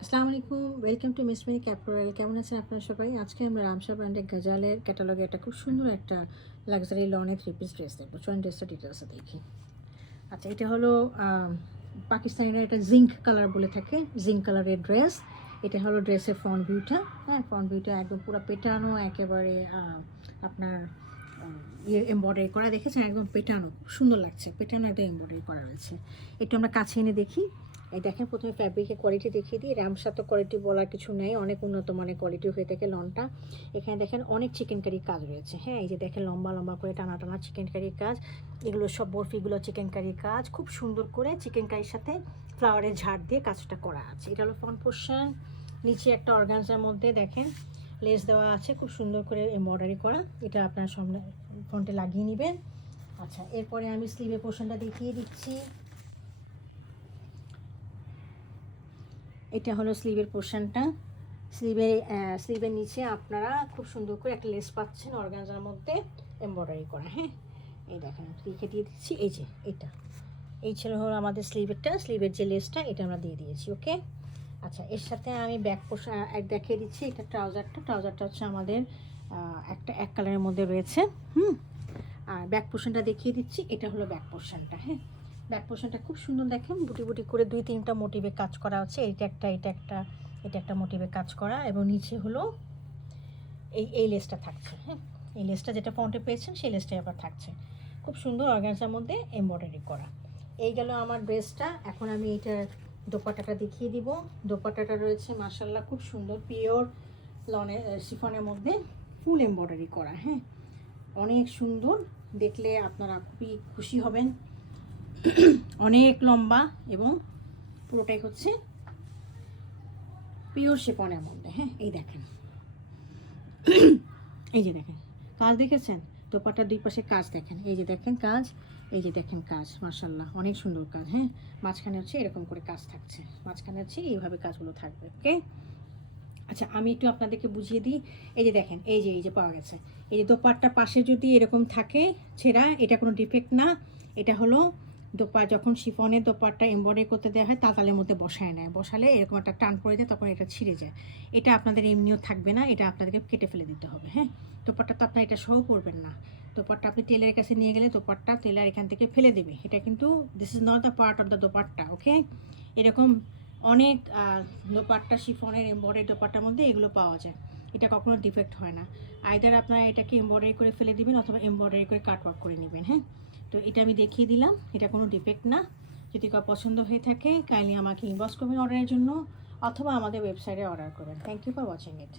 আসসালামু আলাইকুম, welcome to miss mini ক্যাপোরাল। কেমন আছেন আপনারা সবাই? আজকে আমরা রামসা ব্র্যান্ডের গাজালের ক্যাটালগে একটা খুব সুন্দর একটা লাক্সারি লনের থ্রি পিস ড্রেস দেখবো। চয়েন ড্রেসটা ডিটেলসে দেখি। আচ্ছা, এটা হলো পাকিস্তানিরা এটা জিঙ্ক কালার বলে থাকে, জিঙ্ক কালারের ড্রেস। এটা হলো ড্রেসের ফ্রন্ট ভিউটা। হ্যাঁ, ফ্রন্ট ভিউটা একদম পুরো পেটানো, একেবারে আপনার ইয়ে এমব্রয়ডারি করা, দেখেছেন? একদম পেটানো, খুব সুন্দর লাগছে, পেটানো একদম এমব্রয়ডারি করা রয়েছে। একটু আমরা কাছে এনে দেখি। এই দেখেন, প্রথমে ফ্যাব্রিকের কোয়ালিটি দেখিয়ে দিই। রামসা তো কোয়ালিটি বলার কিছু নেই, অনেক উন্নত মানের কোয়ালিটি হয়ে থাকে লনটা। এখানে দেখেন অনেক চিকেন কারি কাজ রয়েছে। হ্যাঁ, এই যে দেখেন লম্বা লম্বা করে টানা টানা চিকেন কারির কাজ। এগুলো সব বরফিগুলো চিকেন কারির কাজ, খুব সুন্দর করে চিকেন কারির সাথে ফ্লাওয়ারের ঝাড় দিয়ে কাজটা করা আছে। এটা হলো ফ্রন্ট পোর্শন। নিচে একটা অর্গানজার মধ্যে দেখেন লেস দেওয়া আছে, খুব সুন্দর করে এমব্রয়ডারি করা। এটা আপনার সামনে ফ্রন্টে লাগিয়ে নেবেন। আচ্ছা, এরপরে আমি স্লিভের পোর্শনটা দেখিয়ে দিচ্ছি। এটা হলো স্লিভের পোর্শনটা। স্লিভের নিচে আপনারা খুব সুন্দর করে একটা লেস পাচ্ছেন অর্গানজার মধ্যে এমব্রয়ডারি করা। হ্যাঁ, এই দেখেন লিখে দিয়ে দিচ্ছি। এই যে এই ছিল হলো আমাদের স্লিভের যে লেসটা, এটা আমরা দিয়ে দিয়েছি। ওকে। আচ্ছা, এর সাথে আমি ব্যাক পোর্শন দেখিয়ে দিচ্ছি। এটা ট্রাউজারটা হচ্ছে আমাদের একটা এক কালারের মধ্যে রয়েছে। আর ব্যাক পোর্শনটা দেখিয়ে দিচ্ছি। এটা হলো ব্যাক পোর্শনটা। হ্যাঁ, ব্যাক পোর্শনটা খুব সুন্দর, দেখেন বুটি বুটি করে 2-3টা মোটিভে কাজ করা হচ্ছে। এটা একটা মোটিভে কাজ করা, এবং নিচে হলো এই লেসটা থাকছে। হ্যাঁ, এই লেসটা যেটা ফ্রন্টে পেয়েছেন সেই লেসটাই আবার থাকছে, খুব সুন্দর অর্গানজার মধ্যে এমব্রয়ডারি করা। এই গেল আমার ড্রেসটা। এখন আমি এটার দোপাট্টাটা দেখিয়ে দিব। দোপাট্টাটা রয়েছে মাশাআল্লাহ খুব সুন্দর, পিওর লনের শিফনের মধ্যে ফুল এমব্রয়ডারি করা। হ্যাঁ, অনেক সুন্দর, দেখলে আপনারা খুবই খুশি হবেন। অনেক লম্বা এবং পুরোটাই হচ্ছে পিওর শিফনের মধ্যে। হ্যাঁ, এই দেখেন, এই যে দেখেন কাজ, দেখেছেন? দোপাট্টার দুই পাশে কাজ দেখেন, এই যে দেখেন কাজ, এই যে দেখেন কাজ, মাশাআল্লাহ অনেক সুন্দর কাজ। হ্যাঁ, মাঝখানে হচ্ছে এরকম করে কাজ থাকছে, মাঝখানে হচ্ছে এইভাবে কাজগুলো থাকবে। ওকে। আচ্ছা, আমি একটু আপনাদেরকে বুঝিয়ে দিই। এই যে দেখেন, এই যে পাওয়া গেছে। এই যে দোপাট্টার পাশে যদি এরকম থাকে ছেঁড়া, এটা কোনো ডিফেক্ট না। এটা হলো যখন শিফনের দোপাট্টা এমব্রয়ডারি করতে দেওয়া হয় তাতালের মধ্যে বসায় নেয়, বসালে এরকম একটা টান পড়ে যায়, তখন এটা ছিঁড়ে যায়। এটা আপনাদের এমনিও থাকবে না, এটা আপনাদেরকে কেটে ফেলে দিতে হবে। হ্যাঁ, দোপাট্টা তো আপনার এটা সহ করবেন না। দোপাট্টা আপনি টেলারের কাছে নিয়ে গেলে দোপাট্টা টেলার এখান থেকে ফেলে দেবে। এটা কিন্তু this is not the part of the dupatta. Okay. এরকম অনেক দোপাট্টা শিফনের এমব্রয়ডারি দোপাট্টার মধ্যে এগুলো পাওয়া যায়। এটা কখনো ডিফেক্ট হয় না। আইদার আপনারা এটাকে এমব্রয়ডারি করে ফেলে দিবেন অথবা এমব্রয়ডারি করে কাটওয়ার্ক করে নেবেন। হ্যাঁ, তো এটা আমি দেখিয়ে দিলাম, এটা কোনো ডিফেক্ট না। যদি কারো পছন্দ হয়ে থাকে কাইন্ডলি আমাকে ইনবক্স করবেন অর্ডারের জন্য, অথবা আমাদের ওয়েবসাইটে অর্ডার করবেন। Thank you for watching it.